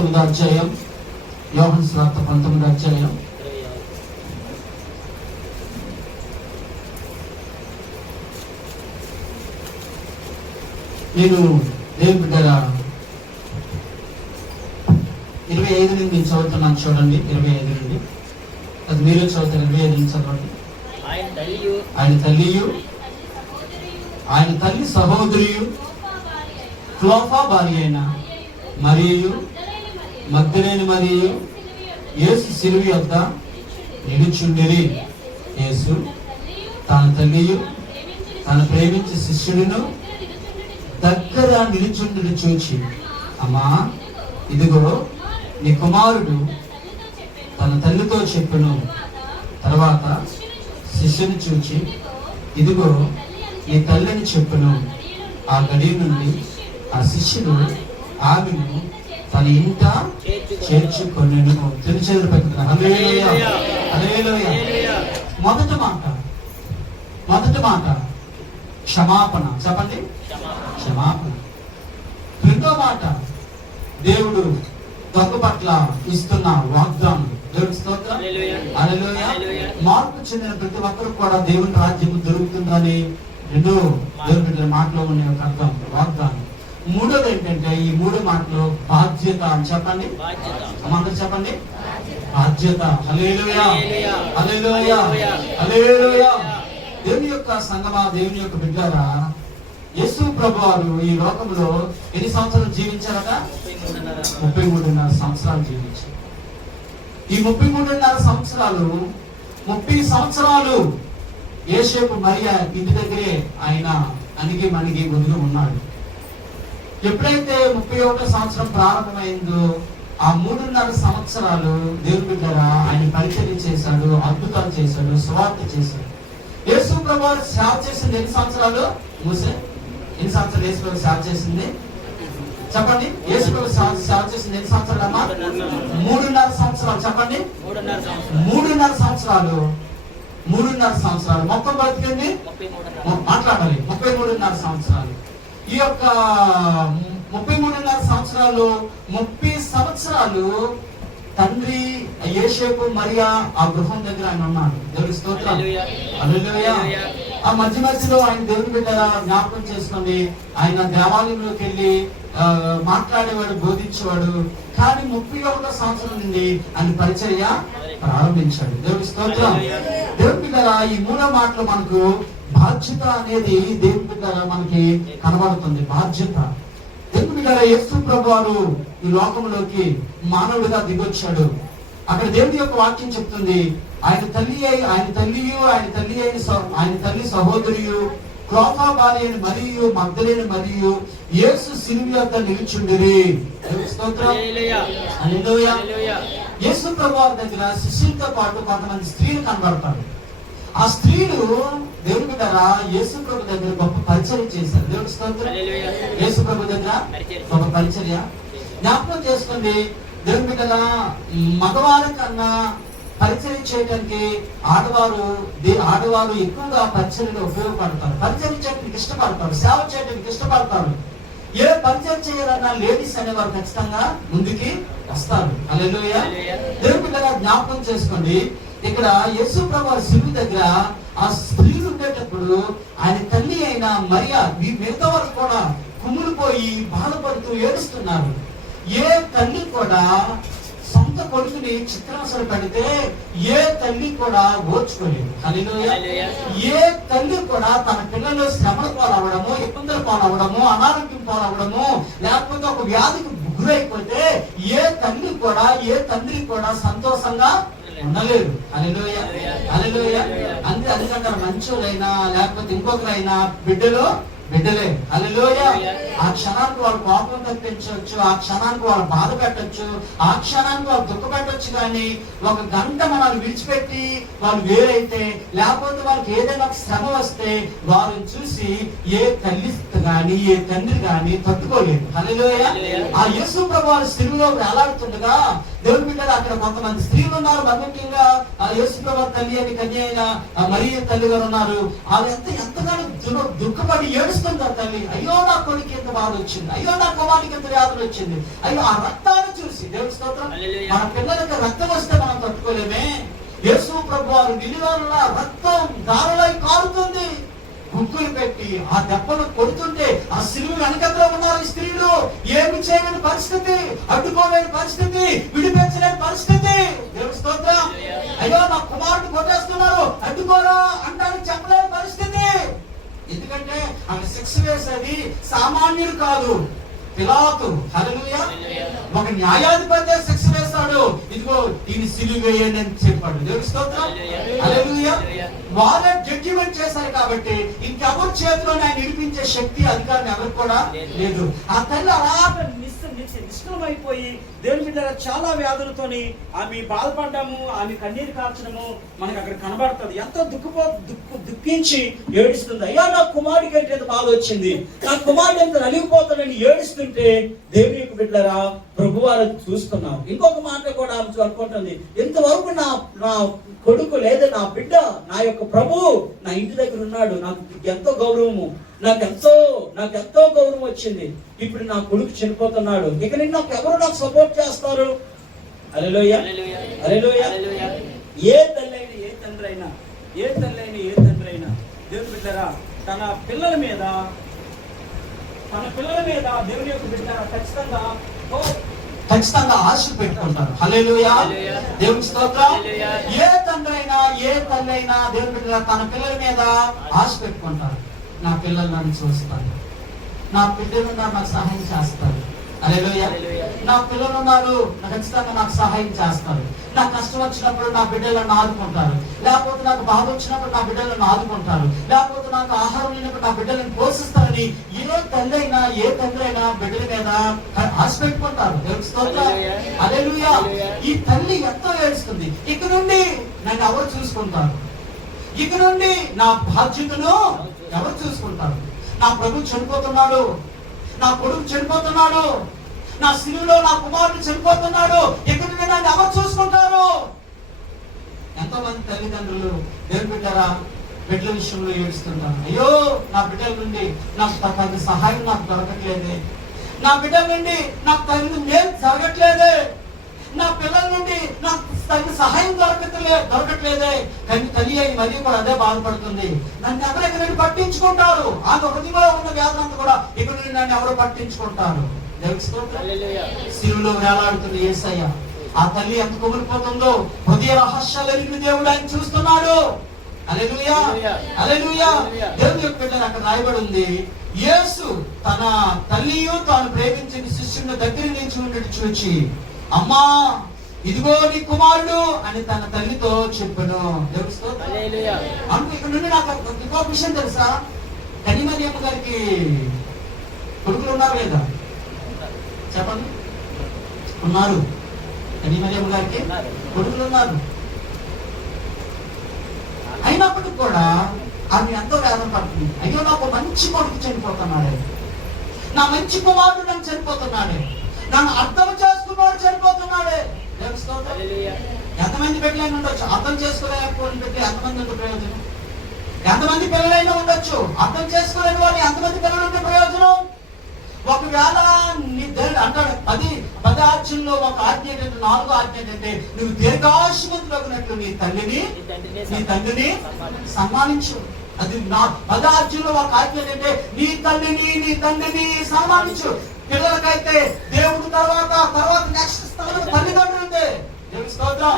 19వ అధ్యాయం, యోహాను సువార్త 19వ అధ్యాయం. నేను దేవుని బిడ్డగా 25 నుండి నేను చదువుతున్నాను, చూడండి. 25 నుండి అది మీరు చదువుతారు. 25 నుంచి చదవండి. ఆయన తల్లి సహోదరియు క్లోఫా భార్య అయిన మరియు మగ్దలేని మరియు యేసు శిలువ యొద్ద నిలుచుండిరి. యేసు తన తల్లియు తను ప్రేమించే శిష్యుడును దగ్గర నిలుచుండి చూచి, అమ్మా ఇదిగో నీ కుమారుడు, తన తల్లితో చెప్పెను. తర్వాత శిష్యుని చూచి, ఇదిగో నీ తల్లిని చెప్పెను. ఆ గడియ నుండి ఆ శిష్యుడు ఆమెను తన ఇంట చేర్చుకొనెను. తెలిసేది పెట్టుకున్నా. హల్లెలూయా, హల్లెలూయా. మొదటి మాట క్షమాపణ. చెప్పండి, క్షమాపణ. రెండో మాట దేవుడు దొంగ పట్ల ఇస్తున్న వాగ్దానం. దేవుడి స్తోత్రం, హల్లెలూయా. మార్పు చెందిన ప్రతి ఒక్కరు కూడా దేవుని రాజ్యం దొరుకుతుందని రెండో దేవుడి మాటలో ఉన్న అర్థం, వాగ్దానం. మూడోది ఏంటంటే, ఈ మూడో మాటలో బాధ్యత అని చెప్పండి. అందరూ చెప్పండి, బాధ్యత. హల్లెలూయా, హల్లెలూయా, హల్లెలూయా. దేవుని యొక్క సంగమా, దేవుని యొక్క బిడ్డలారా, యేసు ప్రభు వారు ఈ లోకంలో ఎన్ని సంవత్సరాలు జీవించారట? 33.5 సంవత్సరాలు జీవించారు. ఈ 33.5 సంవత్సరాలు 30 సంవత్సరాలు యోసేపు మరియా ఇంటి దగ్గరే ఆయన అణిగి మణిగి ఒదిగి ఉన్నాడు. ఎప్పుడైతే 31వ సంవత్సరం ప్రారంభమైందో ఆ 3.5 సంవత్సరాలు దేవుని బిడ్డరా ఆయన పరిచర్య చేశాడు, అద్భుతాలు చేశాడు, సువార్త చేశాడు. యేసు ప్రభు వారు సేవ చేసింది ఎన్ని సంవత్సరాలు? మూసే ఎన్ని సంవత్సరాలు యేసు ప్రభు సేవ చేసింది? చెప్పండి. యేసు ప్రభు సేవ చేసింది ఎన్ని సంవత్సరాలు అమ్మా? 3.5 సంవత్సరాలు. చెప్పండి, 3.5 సంవత్సరాలు. 3.5 సంవత్సరాలు మొత్తం బతికింది. మాట్లాడాలి. 33.5 సంవత్సరాలు. ఈ యొక్క 33.5 సంవత్సరాలు 30 సంవత్సరాలు తండ్రి యోసేపు మరియా ఆ గృహం దగ్గర ఆయన ఉన్నాడు. దేవుడి స్తోత్రం, హల్లెలూయా. ఆ మధ్యలో ఆయన దేవుని బిడ్డ జ్ఞాపకం చేసుకుని ఆయన దేవాలయంలోకి వెళ్ళి మాట్లాడేవాడు, బోధించేవాడు. కానీ 31వ సంవత్సరం నుండి ఆయన పరిచర్య ప్రారంభించాడు. దేవుడి స్తోత్రం. దేవుని బిడ్డ ఈ మూడో మాటలు మనకు బాధ్యత అనేది దేవుని బిడ్డ మనకి కనబడుతుంది. బాధ్యత. దేవుని బిడ్డ యేసు ప్రభు వారు ఈ లోకంలోకి మానవుడిగా దిగొచ్చాడు. అక్కడ దేవుని యొక్క వాక్యం చెప్తుంది, ఆయన తల్లి సహోదరియు క్లోఫా భార్య అయిన మరియు మగ్దలేని మరియు యేసు శిలువ యొద్ద నిలుచుండిరి. స్తోత్రం, హల్లెలూయా. యేసు ప్రభు వారి దగ్గర శిష్యులతో పాటు కొంతమంది స్త్రీలు కనబడతారు. ఆ స్త్రీలు దేవుని బిడ్డరా యేసు ప్రభు దగ్గర గొప్ప పరిచర్య చేశారు. దేవుడి స్తోత్రం. యేసు ప్రభు దగ్గర గొప్ప పరిచర్య. జ్ఞాపకం చేసుకోండి, దేవుని బిడ్డరా మగవారి కన్నా పరిచర్య చేయడానికి ఆడవారు ఎక్కువగా పరిచర్యలో ఉపయోగపడతారు. పరిచర్య చేయడానికి ఇష్టపడతారు, సేవ చేయడానికి ఇష్టపడతారు. ఏ పరిచయం చేయాలన్నా లేడీస్ అనేవారు ఖచ్చితంగా ముందుకి వస్తారు. హల్లెలూయా. దేవుని బిడ్డరా జ్ఞాపకం చేసుకోండి, ఇక్కడ యేసు ప్రభు శిలువ దగ్గర ఆ స్త్రీలు ఉండేటప్పుడు ఆయన తల్లి అయిన మరియా మిగతా వాళ్ళు కూడా కుమ్ములిపోయి బాధపడుతూ ఏడుస్తున్నారు. ఏ తల్లి కూడా సొంత కొడుకుని చిత్రాసన పెడితే ఏ తల్లి కూడా ఓర్చుకోలేదు. హల్లెలూయా. ఏ తల్లి కూడా తన పిల్లలు శ్రమల పాలవడము, ఇబ్బందుల పాలవడము, అనారోగ్యం పాలవడము, లేకపోతే ఒక వ్యాధికి గురైపోతే ఏ తల్లి కూడా ఏ తండ్రి కూడా సంతోషంగా ఉండలేరు. హల్లెలూయా, హల్లెలూయా. అందుకంటారు మంచోళ్ళైనా లేకపోతే ఇంకొకరైనా బిడ్డలే. హల్లెలూయా. ఆ క్షణానికి వాళ్ళు కోపం తప్పించవచ్చు, ఆ క్షణానికి వాళ్ళు బాధ పెట్టచ్చు, ఆ క్షణానికి వాళ్ళు దుఃఖ పెట్టచ్చు. కానీ ఒక గంట మనల్ని విడిచిపెట్టి వాళ్ళు వేరైతే, లేకపోతే వాళ్ళకి ఏదైనా ఒక శ్రమ వస్తే వారిని చూసి ఏ గాని ఏ తండ్రి గాని తట్టుకోలేదు. హల్లెలూయా. ఆ యేసు ప్రభువు సిలువలో వేలాడుతుండగా దేవుని బిడ్డలు అక్కడ కొంతమంది స్త్రీలు ఉన్నారు. ముఖ్యంగా ఆ యేసు ప్రభువు తల్లి అని కన్య అయిన మరియ తల్లి గారు ఉన్నారు. ఆమె ఎంతగానో దుఃఖపడి ఏడుస్తుంది ఆ తల్లి. అయ్యో నా కొడుకు ఎంత బాధ వచ్చింది, అయ్యో నా కుమారుడికి ఎంత వ్యాధులు వచ్చింది. అయ్యో ఆ రక్తాన్ని చూసి, దేవుని స్తోత్రం, మన పిల్లలకి రక్తం వస్తే మనం తట్టుకోలేమే. యేసు ప్రభువు నిలువల రక్తం దారులై కారుతుంది. గుగ్గులు పెట్టి ఆ దెబ్బలు కొడుతుంటే ఆ సిలువ వెనకలో ఉన్నారు స్త్రీలు. ఏమి చేయలేని పరిస్థితి, అడ్డుకోలేని పరిస్థితి, విడిపించలేని పరిస్థితి. దేవుని స్తోత్రం. అయ్యో నా కుమారుడు కొట్టేస్తున్నారు, అడ్డుకోరా అంటానికి చెప్పలేని పరిస్థితి. ఎందుకంటే ఆమె శిక్ష వేసేది సామాన్యుడు కాదు, పిలాతు. హల్లెలూయా. ఒక న్యాయాధిపతి శిక్ష వేస్తాడు. ఇదిగో దీన్ని సిలువ వేయండి అని చెప్పాడు. దేవుని స్తోత్రం. హల్లెలూయా. వాళ్ళే జడ్జిమెంట్ చేశారు కాబట్టి ఇంకెవరి చేతిలోనే ఆయన విడిపించే శక్తి, అధికారం ఎవరికి కూడా లేదు. ఆ తల్లి అలా నిష్కలమైపోయి దేవుని బిడ్డ చాలా వ్యాధులతోని ఆమె బాధపడ్డము, ఆమె కన్నీరు కార్చడము మనకు అక్కడ కనబడుతుంది. ఎంతో దుఃఖించి ఏడుస్తుంది. అయ్యా నా కుమారుడికి ఎంత బాధ వచ్చింది, నా కుమారుడు ఎంత నలిగిపోతాడని ఏడుస్తుంటే దేవుని యొక్క బిడ్డరా ప్రభువారు చూస్తున్నాం. ఇంకొక మాట కూడా అనుకుంటుంది, ఇంతవరకు నా కొడుకు లేదా నా బిడ్డ, నా యొక్క ప్రభువు నా ఇంటి దగ్గర ఉన్నాడు, నాకు ఎంతో గౌరవము, నాకెంతో గౌరవం వచ్చింది. ఇప్పుడు నా కొడుకు చనిపోతున్నాడు, ఇక నాకు ఎవరు నాకు సపోర్ట్ చేస్తారు? హల్లెలూయా. హల్లెలూయా. ఏ తల్లి అయినా ఏ తండ్రి అయినా దేవుని బిడ్డరా తన పిల్లల మీద దేవుని యొక్క బిడ్డ ఖచ్చితంగా ఆశ పెట్టుకుంటారు. హల్లెలూయా. దేవుని స్తోత్రం. ఏ తండ్రి అయినా ఏ తల్లి అయినా దేవుని బిడ్డ తన పిల్లల మీద ఆశ పెట్టుకుంటారు. నా పిల్లలు నన్ను చూస్తారు, నా బిడ్డలు నాకు సహాయం చేస్తారు. హల్లెలూయా. నా పిల్లలు ఉన్నారు, ఖచ్చితంగా నాకు సహాయం చేస్తారు. నాకు కష్టం వచ్చినప్పుడు నా బిడ్డలను ఆదుకుంటారు, లేకపోతే నాకు బాధ వచ్చినప్పుడు నా బిడ్డలను ఆదుకుంటారు, లేకపోతే నాకు ఆహారం లేనప్పుడు నా బిడ్డలను పోషిస్తారని ఏ తల్లి అయినా ఏ తండ్రి అయినా బిడ్డల మీద ఆశ పెట్టుకుంటారు. దేవుని స్తోత్రం. హల్లెలూయా. ఈ తల్లి ఎంతో ఏడుస్తుంది, ఇక నుండి నన్ను ఎవరు చూసుకుంటారు, ఇక నుండి నా బాధ్యతను ఎవరు చూసుకుంటారు? నా ప్రభు చనిపోతున్నాడు, నా కొడుకు చనిపోతున్నాడు, నా సిలువలో నా కుమారుడు చనిపోతున్నాడు, ఇక్కడ నుండి నన్ను ఎవరు చూసుకుంటారు? ఎంతో మంది తల్లిదండ్రులు దేవుని బిడ్డరా బిడ్డల విషయంలో ఏడుస్తుంటారు. అయ్యో నా బిడ్డల నుండి నాకు తగిన సహాయం నాకు దొరకట్లేదే, నా బిడ్డల నుండి నాకు తగిన మేలు జరగట్లేదే, నా పిల్లల నుండి నాకు తగిన సహాయం దొరకట్లేదే. కానీ తల్లి అయి మరీ కూడా అదే బాధపడుతుంది. నన్ను ఎవరెక్కడి పట్టించుకుంటారు? ఆ హృదయంలో ఉన్న వ్యాధి అంతా కూడా ఇక్కడ నుండి నన్ను ఎవరు పట్టించుకుంటారు? సిలువలో వేలాడుతుంది యేసయ్య. ఆ తల్లి ఎంత కుమిలిపోతుందో హృదయ రహస్యాలు ఎరిగిన దేవుడు ఆయన చూస్తున్నాడు. హల్లెలూయా. హల్లెలూయా. దేవుని యొక్క బిడ్డలు అక్కడ రాయబడి ఉంది, యేసు తన తల్లియు తాను ప్రేమించిన శిష్యుని దగ్గర నుంచి ఉన్నట్టు చూచి, అమ్మా ఇదిగో నీ కుమారుడు అని తన తల్లితో చెప్పాను. అంటే ఇక్కడ నుండి నాకు ఇంకొక విషయం తెలుసా? కనిమరియమ్మ గారికి కొడుకులు ఉన్నారు లేదా? చెప్పండి. ఉన్నారు. కనిమరియమ్మ గారికి కొడుకులు ఉన్నారు. అయినప్పటికి కూడా ఆమె ఎంతో వేదన పడుతుంది. అయ్యో నాకు మంచి కొడుకు చనిపోతున్నాడే, నా మంచి కుమారుడు నన్ను చనిపోతున్నాడే, నన్ను అర్థం చేసుకున్నాడు చనిపోతున్నాడే. ఎంతమంది బిడ్డలైనా ఉండొచ్చు, అర్థం చేసుకోలేకపోయిన బిడ్డలు ఎంతమంది ఉంటే ప్రయోజనం? ఎంతమంది పిల్లలైనా ఉండొచ్చు, అర్థం చేసుకోలేని వాళ్ళు ఎంతమంది పిల్లలు ఉంటే ప్రయోజనం? ఒకవేళ నీ అంటాడు 10 ఆజ్ఞల్లో ఒక ఆజ్ఞ ఏంటంటే, 4వ ఆజ్ఞ ఏంటంటే, నువ్వు దీర్ఘాయుష్మంతులగినట్లు నీ తండ్రిని సన్మానించు. అది 10 ఆజ్ఞల్లో ఒక ఆజ్ఞ ఏంటంటే, నీ తండ్రిని సన్మానించు. పిల్లలకైతే దేవుడు తర్వాత నెక్స్ట్ స్థానం తల్లిదండ్రులుంటే దేవుని స్తోత్రం.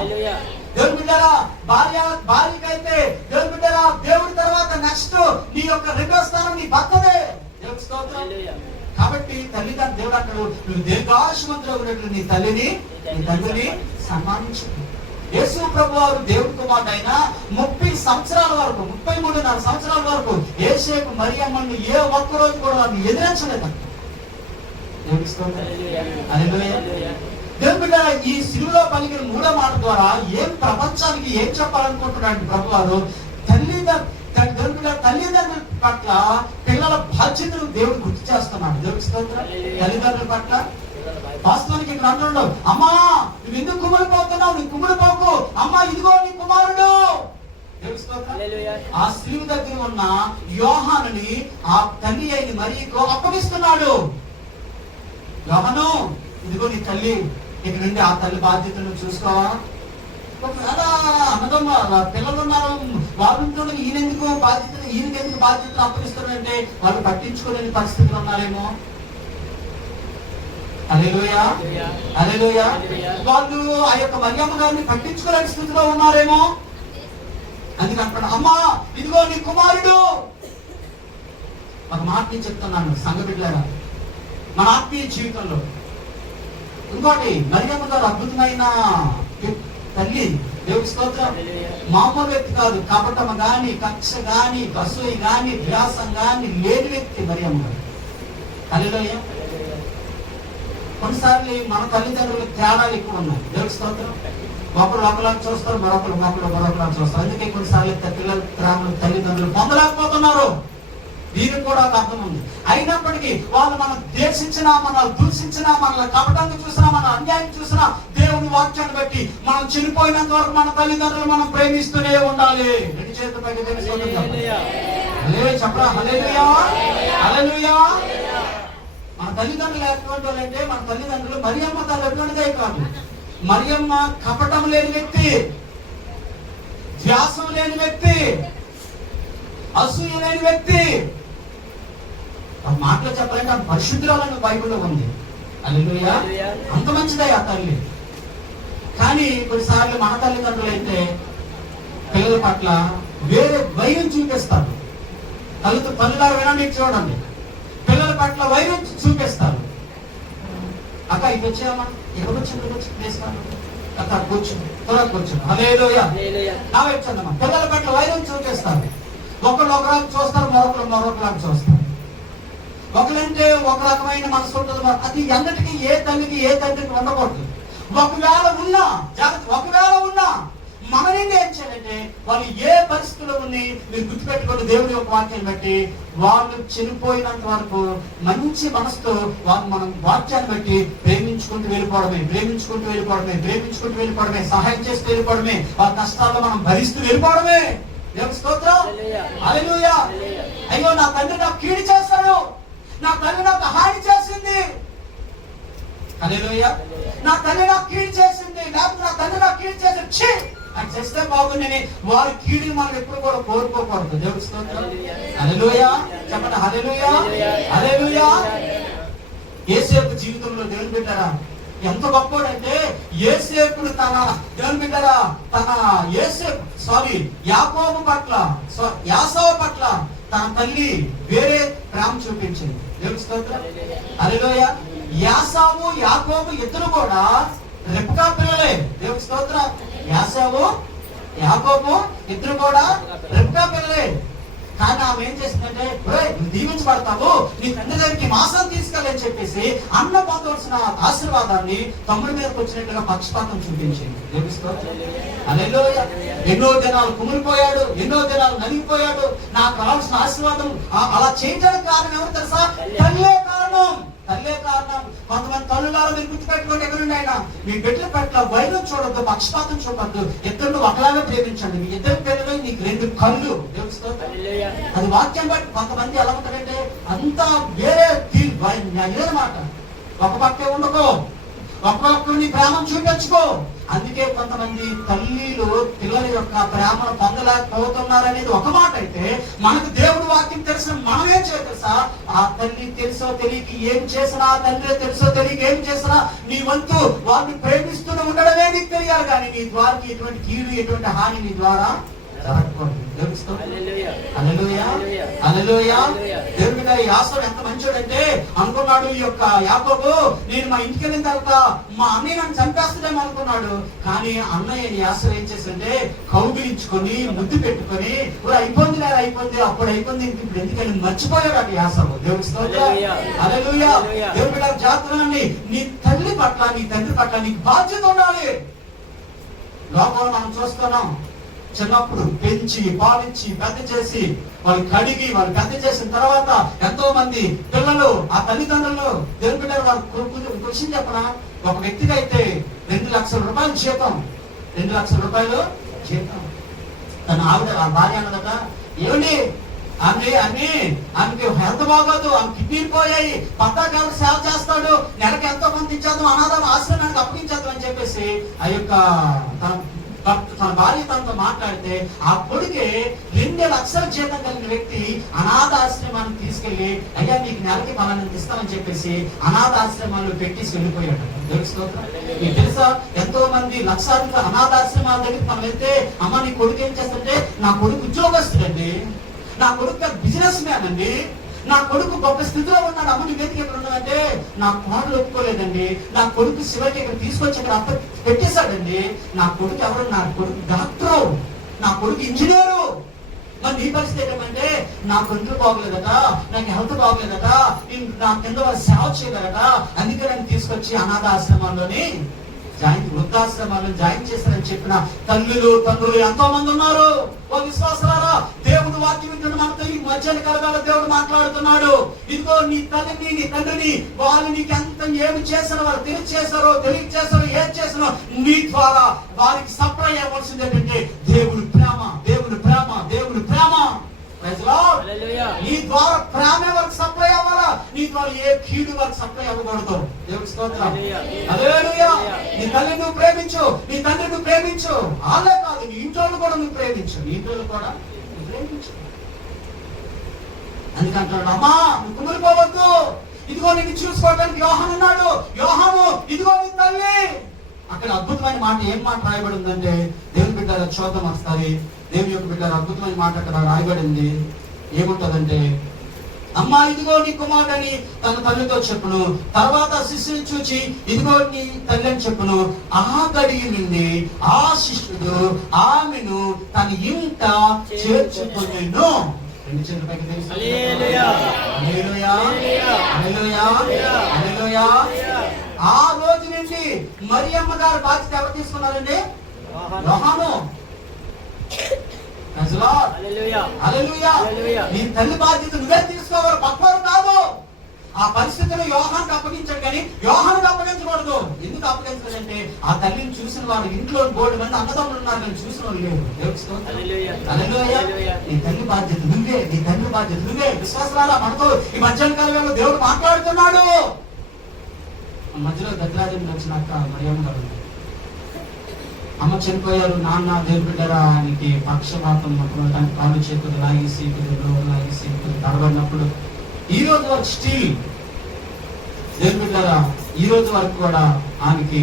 దేవుని బిడ్డరా భార్యకైతే దేవుని బిడ్డరా దేవుడి తర్వాత నెక్స్ట్ నీ యొక్క రెండో స్థానం నీ భర్తదే. దేవుని స్తోత్రం. కాబట్టి తల్లిదండ్రులు దేవుడు అంటాడు, నువ్వు దీర్ఘాయుష్మంతులు ఉన్నట్లు నీ తండ్రిని సన్మానించు. యేసు ప్రభు వారు దేవుడి కుమారుడు అయినా 30 సంవత్సరాల వరకు 33.5 సంవత్సరాల వరకు యేసేపు మరియమ్మని ఏ ఒక్కరోజు కూడా వారిని ఎదిరించలేదంట. దేవుని బిడ్డ ఈ సిలువలో పలికిన 3వ మాట ద్వారా ఏం ప్రపంచానికి ఏం చెప్పాలనుకుంటున్నాడు ప్రభు వారు? దేవుని బిడ్డ తల్లిదండ్రుల పట్ల పిల్లల బాధ్యతను దేవుడు గుర్తు చేస్తున్నాడు. దేవుడి స్తోత్రం. తల్లిదండ్రుల పట్ల వాస్తవానికి ఇక్కడ అంటున్నాడు, అమ్మా నువ్వు ఎందుకు కుమిలిపోతున్నావు, నువ్వు కుమిలిపోకు, అమ్మా ఇదిగో నీ కుమారుడు. ఆ స్త్రీ దగ్గర ఉన్న యోహానుని ఆ తల్లి అయిన మరియకు అప్పగిస్తున్నాడు. యోహాను ఇదిగో నీ తల్లి, ఇక నుండి ఆ తల్లి బాధ్యతను చూసుకోవా. ఒకవేళ అన్నదమ్మ పిల్లలు ఉన్నారు, వాళ్ళు ఈయనెందుకు బాధ్యతలు అప్పగిస్తున్నారంటే వాళ్ళు పట్టించుకోలేని పరిస్థితులు ఉన్నారేమో. హల్లెలూయా, హల్లెలూయా. వాళ్ళు ఆ యొక్క మరియమ్మ గారిని పట్టించుకోలేని స్థితిలో ఉన్నారేమో. అందుకంటున్నాడు, అమ్మా ఇదిగో నీ కుమారుడు. ఒక మాట నేను చెప్తున్నాను సంఘ బిడ్డలారా, మన ఆత్మీయ జీవితంలో ఇంకోటి, మరియమ్మ గారు అద్భుతమైన తల్లి. దేవుడి స్తోత్రం. మామూలు వ్యక్తి కాదు. కపటం గాని, కక్ష గాని, అసూయ గాని, వ్యాసం గాని లేని వ్యక్తి మరియమ్మ గారు. హల్లెలూయా. కొన్నిసార్లు మన తల్లిదండ్రులకు తేడాలు ఎక్కువ ఉన్నాయి. దేవుడి స్తోత్రం. ఒకరు ఒకలాగా చూస్తారు, మరొకరు చూస్తారు. అందుకే కొన్నిసార్లు పిల్లల తల్లిదండ్రులు పొందలేకపోతున్నారు. దీనికి కూడా ఒక అర్థం ఉంది. అయినప్పటికీ వాళ్ళు మనం దేశించినా, మనల్ని దూషించినా, మనల్ని కపటంగా చూసినా, మన అన్యాయం చూసినా, దేవుని వాక్యాన్ని బట్టి మనం చనిపోయినంత వరకు మన తల్లిదండ్రులు మనం ప్రేమిస్తూనే ఉండాలి. రెండు చేతుల పైకి చెప్పరా. హల్లెలూయా, హల్లెలూయా. మన తల్లిదండ్రులు ఎటువంటి వాళ్ళంటే, మన తల్లిదండ్రులు మరియమ్మ తల్లి ఎటువంటిదే కాదు. మరియమ్మ కపటం లేని వ్యక్తి, వ్యాసం లేని వ్యక్తి, అసూయ లేని వ్యక్తి. ఆ మాటలో చెప్పాలంటే ఆ పరిశుద్ధురాలని బైబిల్లో ఉంది. హల్లెలూయా. అంత మంచిదే ఆ తల్లి. కానీ కొన్నిసార్లు మన తల్లిదండ్రులు అయితే పిల్లల పట్ల వేరే వైరం చూపిస్తారు. తల్లిదారు వినండి, చూడండి, పిల్లల పట్ల వైరం చూపిస్తారు. అక్క ఇది వచ్చామా, ఎక్కడ వచ్చి అక్క కూర్చో, త్వరగా కూర్చో. హల్లెలూయా. నా వైపు చందమ్మా. పిల్లల పట్ల వైరం చూపిస్తారు. ఒకరు ఒకరు చూస్తారు, మరొకరు చూస్తారు. ఒకరంటే ఒక రకమైన మనసు ఉంటుంది. అది ఎన్నటికీ ఏ తల్లికి ఏ తండ్రికి ఉండకూడదు. ఒకవేళ ఉన్నా మన నుండి ఏం చేయాలంటే, వాళ్ళు ఏ పరిస్థితుల్లో ఉంది మీరు గుర్తుపెట్టుకోండి. దేవుడి యొక్క వాక్యాన్ని బట్టి వాళ్ళు చనిపోయినంత వరకు మంచి మనసుతో వాళ్ళు మనం వాక్యాన్ని బట్టి ప్రేమించుకుంటూ వెళ్ళిపోవడమే, సహాయం చేస్తూ వెళ్ళిపోవడమే, వాళ్ళ కష్టాల్లో మనం భరిస్తూ వెళ్ళిపోవడమే. దేవుని స్తోత్రం. హల్లెలూయా. అయ్యో నా తండ్రి నాకు కీడు చేస్తాడు, నా తల్లి నాకు హాని చేసింది. హల్లెలూయా. నా తల్లి నాకు కీడు చేసింది, లేకపోతే నా తండ్రి నాకు కీడు చేసింది, అది చేస్తే బాగుందని వారి కీడుని మనం ఎప్పుడు కూడా కోరుకోకూడదు. దేవుని స్తోత్రం. హల్లెలూయా. చెప్పండి హల్లెలూయా, హల్లెలూయా. యేసేపు జీవితంలో దేవుని బిడ్డరా ఎంత గొప్పోడంటే, యేసేపుడు యాకోబు పట్ల, యాకోబు పట్ల తన తల్లి వేరే ప్రేమ చూపించింది. దేవుని స్తోత్రం. హల్లెలూయా. యాకోబు ఇద్దరు కూడా రెబ్కా పిల్లలే. దేవుని స్తోత్రం. యాకోబు ఇద్దరు కూడా రెబ్కా పిల్లలే. కానీ ఆమె ఏం చేసిందంటే, నువ్వు దీవించబడతావు, నీ తండ్రి దగ్గరికి మాసం తీసుకెళ్ళని చెప్పేసి అన్న పొందవలసిన ఆశీర్వాదాన్ని తమ్ముడి మీదకి వచ్చినట్టుగా పక్షపాతం చూపించింది. దేవుని స్తోత్రం. హల్లెలూయా. ఎన్నో దినాలు కుమిలిపోయాడు, ఎన్నో దినాలు నలిగిపోయాడు. నాకు కావాల్సిన ఆశీర్వాదం అలా చేయడానికి కారణం ఎవరు తెలుసా? తల్లే కారణం. కొంతమంది తల్లులారా మీరు గుర్తుపెట్టుకోండి, ఎక్కడుండి ఆయన మీ బిడ్డల పట్ల వైరం చూడద్దు, పక్షపాతం చూడద్దు. ఇద్దరు ఒకలాగా ప్రేమించండి. మీ ఇద్దరు పిల్లలు నీకు రెండు కళ్ళు. అది వాక్యం బట్టి కొంతమంది ఎలా ఉంటారంటే అంతా వేరే మాట. ఒక పక్కే ఉండకో, ఒక పక్కని ప్రేమను చూపించుకో. అందుకే కొంతమంది తల్లిలు పిల్లల యొక్క ప్రేమను పొందలేకపోతున్నారనేది ఒక మాట అయితే, మనకు దేవుడు వాక్యం తెలిసిన మనమేం చేసా, ఆ తల్లి తెలుసో తెలియక ఏం చేసినా, ఆ తండ్రి తెలుసో తెలియక ఏం చేసినా, నీ వంతు వారిని ప్రేమిస్తూనే ఉండడమే నీకు తెలియాలి. కానీ నీ ద్వారా ఎటువంటి కీడు, ఎటువంటి హాని నీ ద్వారా జరగకూడదు. దేవుడి యాకోబు ఎంత మంచోడంటే అనుకున్నాడు, ఈ యొక్క యాకోబు నేను మా ఇంటికి వెళ్ళిన తర్వాత మా అన్నయ్య నన్ను చంపేస్తుందేమో అనుకున్నాడు. కానీ అన్నయ్య యాసోబు ఏం చేసింటే కౌగిలించుకొని ముద్దు పెట్టుకొని అయిపోయింది అప్పుడు అయిపోయింది ఇప్పుడు ఎందుకని మర్చిపోయాడు అటు యాకోబు. దేవుడి స్తోత్రం. హల్లెలూయా. దేవుడి జాగ్రత్తని నీ తల్లి పట్ల, నీ తండ్రి పట్ల నీకు బాధ్యత ఉండాలి. లోపల మనం చూస్తున్నాం చిన్నప్పుడు పెంచి పాలించి పెద్ద చేసి వాళ్ళు కడిగి వాళ్ళు పెద్ద చేసిన తర్వాత ఎంతో మంది పిల్లలు ఆ తల్లిదండ్రులు దేవుని బిడ్డలు వాళ్ళు క్వశ్చన్ చెప్పనా, ఒక వ్యక్తికి అయితే 2 లక్షల రూపాయలు జీతం, 2 లక్షల రూపాయలు జీతం. తన ఆవిడ ఆ భార్య అన్నదట, ఏమండి ఆమెకి హెల్త్ బాగోదు, ఆమె కిడ్నీలు పోయాయి, పద్దాకి ఎవరు సేవ చేస్తాడు, నెలకి ఎంతో మంది ఇచ్చేద్దాం, అనాథం ఆశ్రమానికి అప్పగించేద్దాం అని చెప్పేసి ఆ యొక్క తన భార్య తనతో మాట్లాడితే ఆ కొడుకే 2 లక్షల జీతం కలిగిన వ్యక్తి అనాథాశ్రమాన్ని తీసుకెళ్లి, అయ్యా మీకు నెలకి పలానంత ఇస్తామని చెప్పేసి అనాథాశ్రమాల్లో పెట్టేసి వెళ్ళిపోయాడు. మీకు తెలుసా, ఎంతో మంది లక్షాధిక అనాథాశ్రమాల దగ్గరికి మనం వెళ్తే, అమ్మ నీ కొడుకు ఏం చేస్తుంటే, నా కొడుకు ఉద్యోగస్తుడండి, నా కొడుకు బిజినెస్ మ్యాన్ అండి, నా కొడుకు గొప్ప స్థితిలో ఉన్నాడు, అమ్మ నీ వెతికి ఎక్కడ ఉన్నాడంటే నా కోడలు ఒప్పుకోలేదండి, నా కొడుకు శివకి ఇక్కడ తీసుకొచ్చి ఇక్కడ అప్ప పెట్టేశాడండి, నా కొడుకు ఎవరు, నా కొడుకు డాక్టరు, నా కొడుకు ఇంజనీరు. మరి నీ పరిస్థితి ఏంటంటే, నా కొంచెం బాగోలేదట, నాకు హెల్త్ బాగోలేదట, నా కింద వాళ్ళు సేవ చేయలేదట, అందుకే నన్ను తీసుకొచ్చి అనాథాశ్రమాల్లోని వృద్ధాశ్రమాలను జాయిన్ చేశారని చెప్పిన తల్లులు తండ్రులు ఎంతో మంది ఉన్నారు. ఓ విశ్వాసారా, దేవుడు వాక్యం వింటున్న మనతో ఈ మధ్యాహ్న కాలంలో దేవుడు మాట్లాడుతున్నాడు. ఇదిగో నీ తల్లిని నీ తండ్రిని వాళ్ళు నీకు ఎంత ఏమి చేశారో, వాళ్ళు తెలియచేశారో ఏది చేశారో నీ ద్వారా వారికి సప్లై అవ్వాల్సింది ఏంటంటే దేవుడు ప్రేమ, దేవుడు ప్రేమ, దేవుడు ప్రేమ. నీ ద్వారా ప్రేమ వరకు సప్లై అవ్వాలా, నీ ద్వారా ఏ కీడు వరకు సప్లై అవ్వకూడదు. దేవుడి స్తోత్రం. హల్లెలూయా. నీ తల్లిని నువ్వు ప్రేమించు, నీ తండ్రిని నువ్వు ప్రేమించు, వాళ్ళే కాదు నీ ఇంట్లో కూడా నువ్వు ప్రేమించు, నీ ఇంట్లో కూడా నువ్వు ప్రేమించు. అందుకంటాడు, అమ్మా నువ్వు కుమిలిపోవద్దు, ఇదిగో నిన్ను చూసుకోవడానికి యోహాను ఉన్నాడు, యోహాను ఇదిగో నీ తల్లి. అక్కడ అద్భుతమైన మాట, ఏం మాట రాయబడి ఉందంటే, దేవుని బిడ్డ చూద్దాం ఒకసారి. దేవుని యొక్క బిడ్డ అద్భుతమైన మాట అక్కడ రాయబడింది. ఏముంటదంటే, అమ్మా ఇదిగో నీ కుమారుడని తన తల్లితో చెప్పును, తర్వాత శిష్యుని చూచి ఇదిగో నీ తల్లి అని చెప్పును. ఆ గడియ నుండి ఆ శిష్యుడు ఆమెను తన ఇంట చేర్చుకొనెను. 2 చేతుల పైకి తెలుసు. హల్లెలూయా, హల్లెలూయా, హల్లెలూయా, హల్లెలూయా. ఆ రోజు నుండి మరియమ్మ గారు బాధ్యత ఎవరు తీసుకున్నారండి? యోహాను. నీ తల్లి బాధ్యత నువ్వే తీసుకోవాలి, పక్కవారు కాదు. ఆ పరిస్థితిలో యోహానికి అప్పగించాడు, కానీ యోహానికి అప్పగించకూడదు. ఎందుకు అప్పగించాలంటే ఆ తల్లిని చూసిన వారు ఇంట్లో 3 మంది అన్నదమ్ములు ఉన్నారు, కానీ చూసిన వాళ్ళు లేరు. నీ తల్లి బాధ్యత నువ్వే, నీ తండ్రి బాధ్యత నువ్వే. విశ్వాసాల మనతో ఈ మధ్యాహ్న కాలంలో దేవుడు మాట్లాడుతున్నాడు. మధ్యలో దద్రాజన్ వచ్చినాక మరియమ్మ గారు, అమ్మ చనిపోయారు, నాన్న దేవుని బిడ్డరా ఆయనకి పక్షపాతం కాళ్ళు చేతులు లాగేసి తడబడినప్పుడు ఈ రోజు వరకు స్టిల్ దేవుని బిడ్డరా ఈ రోజు వరకు కూడా ఆయనకి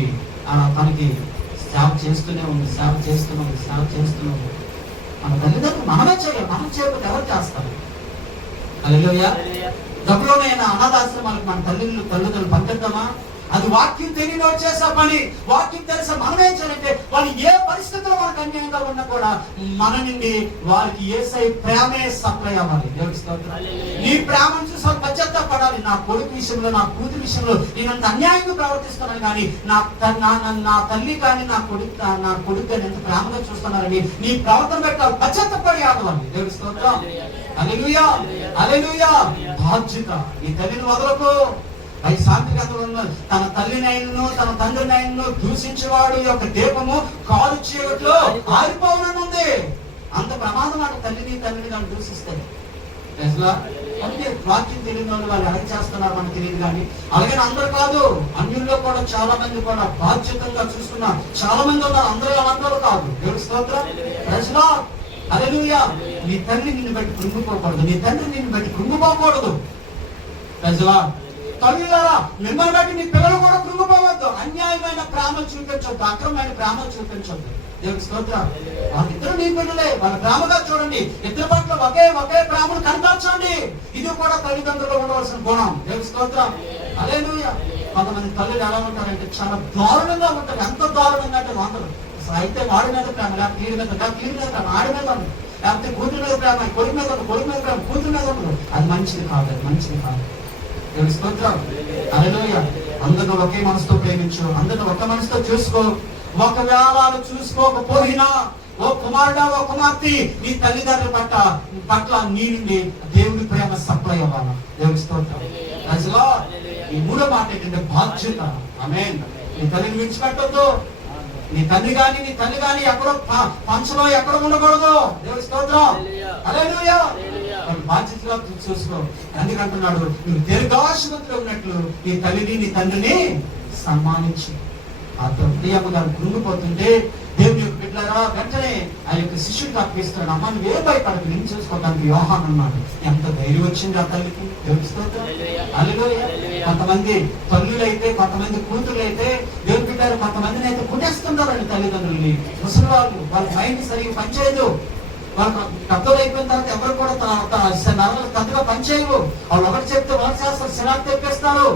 తనకి సేవ చేస్తూనే ఉంది. మన తల్లిదండ్రులు మనమే చేయాలి, మనం చేయకపోతే ఎవరు చేస్తారు? హల్లెలూయా. డబ్బులోనైనా అనాథాశ్రమాలకు మన తల్లిదండ్రులు పంపిద్దామా? అది వాక్యం తెలియని చేసే పని. వాక్యం తెలిసే మనం ఏం చేయాలంటే, వాళ్ళు ఏ పరిస్థితుల్లో మనకు అన్యాయంగా ఉన్నా కూడా మన నుండి వారికి యేసయ్య ప్రేమే సప్లై అవ్వాలి. దేవుడి స్తోత్రం. నీ ప్రేమను చూసి వాళ్ళు పశ్చాత్తాపడాలి. నా కొడుకు విషయంలో, నా కూతురు విషయంలో నేనంత అన్యాయంగా ప్రవర్తిస్తున్నాను, కానీ నా తల్లి కానీ నా కొడుకు కానీ ఎంత ప్రేమగా చూస్తున్నారని నీ ప్రవర్తన పెట్టాలి, పశ్చాత్తాపడి ఆడవాలి. దేవుడి స్తోత్రం. హల్లెలూయా, హల్లెలూయా. బాధ్యత. నీ తల్లిని వదలకు. శాంతిగతంలో తన తల్లినైనను తన తండ్రినైనను దూషించేవాడు యొక్క దీపము కాలు చీకట్లో ఆరిపోవనుంది. అంత ప్రమాదం అటు తండ్రిని కానీ దూషిస్తాయి. అంటే వాక్యం తెలియని వాళ్ళు ఎలా చేస్తున్నారు మనకు తెలియదు, కానీ అలాగే అందరూ కాదు, అన్యుల్లో కూడా చాలా మంది కూడా బాధ్యతంగా చూసుకున్న చాలా మంది ఉన్నారు. అందరూ అందరూ కాదు. దేవుడి స్తోత్రం. హల్లెలూయా. నీ తండ్రి నిన్ను బట్టి కృంగిపోకూడదు, నీ తండ్రి నిన్ను బట్టి కృంగిపోకూడదు. తల్లిలారా, మిమ్మల్ని బట్టి నీ పిల్లలు కూడా కృంగిపోవద్దు. అన్యాయమైన ప్రేమలు చూపించొద్దు, అక్రమమైన ప్రేమలు చూపించొద్దు. దేవుడి స్తోత్రం. వాళ్ళిద్దరు నీ బిడ్డలే, వాళ్ళ ప్రేమగా చూడండి. ఇద్దరి పట్ల ఒకే ప్రేమను కనపరచండి. ఇది కూడా తల్లిదండ్రులు ఉండవలసిన గుణం. దేవుడి స్తోత్రం. హల్లెలూయా. కొంతమంది తల్లులు ఎలా ఉంటారంటే చాలా దారుణంగా ఉంటారు. ఎంత దారుణంగా అంటే వందలు. అయితే వాడి మీద ప్రేమ, లేకపోతే వీడి మీద ప్రేమ, ఆడి మీద ఉండదు, లేకపోతే కూతురు మీద ప్రేమ, కొడుకు మీద ప్రేమ, కూతురు మీద ఉండదు. అది మంచిది కాదు, అది మంచిది కాదు. దేవుడి స్తోత్రం. హల్లెలూయా. అందరూ ఒకే మనసుతో ప్రేమించు, అందరూ ఒక మనసుతో చూసుకో. ఒకవేళ చూసుకోకపోయినా ఓ కుమారుడా, ఓ కుమార్తె, నీ తల్లిదండ్రుల పట్ల నీ నుండి దేవుడి ప్రేమ సప్లై అవ్వాలి. దేవుడి స్తోత్రం. ప్రజలో ఈ మూడో మాట ఏంటంటే బాధ్యత. ఆమేన్. నీ తల్లిని విడిచిపెట్టొద్దు. నీ తండ్రి గాని నీ తల్లి గాని ఎక్కడో పంచలో ఎక్కడ ఉండకూడదు. దేవుడి స్తోత్రం. హల్లెలూయా. బాధ్యతగా చూసుకో. ఎందుకంటున్నాడు, నువ్వు దీర్ఘాయుష్మంతులు ఉన్నట్లు నీ తల్లిని నీ తండ్రిని సన్మానించు. ఆ ప్రియమ్మ గారు కృంగిపోతుంటే దేవుని యొక్క బిడ్డలారా వెంటనే ఆ యొక్క శిష్యుడికి అప్పగిస్తాడు. అమ్మ నువ్వు ఏ భయపడకు, నేను చూసుకోవడానికి యోహాను అన్నాడు. ఎంత ధైర్యం వచ్చింది ఆ తల్లికి. దేవుడి స్తోత్రం. హల్లెలూయా. కొంతమంది తల్లులైతే, కొంతమంది కూతురులైతే దేవుని బిడ్డలు కొంతమందిని అయితే పుట్టేస్తుంటారండి తల్లిదండ్రుల్ని. ముసలి వాళ్ళ మైండ్ సరిగ్గా పనిచేయదు. వాళ్ళు పెద్దలు అయిపోయిన తర్వాత ఎవరు కూడా నరాలు పెద్దగా పనిచేయవు. వాళ్ళు ఒకటి చెప్తే ఒకటి చేస్తారు, సిరాకు తెప్పిస్తారు.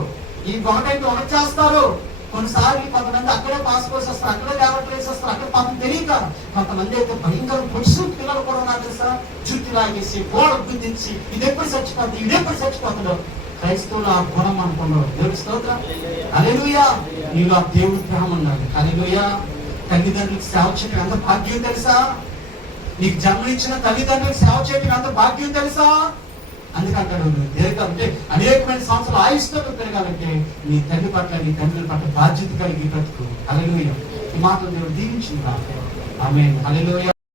ఈ ఒకటైతే ఒకటి చేస్తారు. కొన్నిసార్లు కొంతమంది అక్కడే పాస్ కోర్స్ వస్తారు, అక్కడే ల్యాబరేటరీ వేసేస్తారు. అక్కడ పాపం తెలియక కొంతమంది అయితే భయంకర పురుషు పిల్లలు కూడా ఉన్నారు తెలుసా. జుట్టు లాగేసి గోడ గుర్తించి ఇది ఎప్పుడు చచ్చిపోతుంది, ఇది ఎప్పుడు చచ్చిపోతుందో. క్రైస్తవులు ఆ గుణం అనుకున్నారు. దేవుడి స్తోత్రం. హల్లెలూయా. నీలో ఆ దేవుడి ప్రేమ ఉన్నది. హల్లెలూయా. తల్లిదండ్రులకు సేవ చేయడం ఎంత భాగ్యం తెలుసా. నీకు జన్మనిచ్చిన తల్లిదండ్రులకు సేవ చేయడం ఎంత భాగ్యం తెలుసా. అందుకంటాడు దీర్ఘం అంటే అనేకమైన సంవత్సరాలు ఆయుష్తో పెరగాలంటే నీ తల్లి పట్ల నీ తండ్రుల పట్ల బాధ్యత కలిగి బ్రతుకు. హల్లెలూయా. ఈ మాటలు దేవుడు దీవించింది. ఆమేన్. హల్లెలూయా.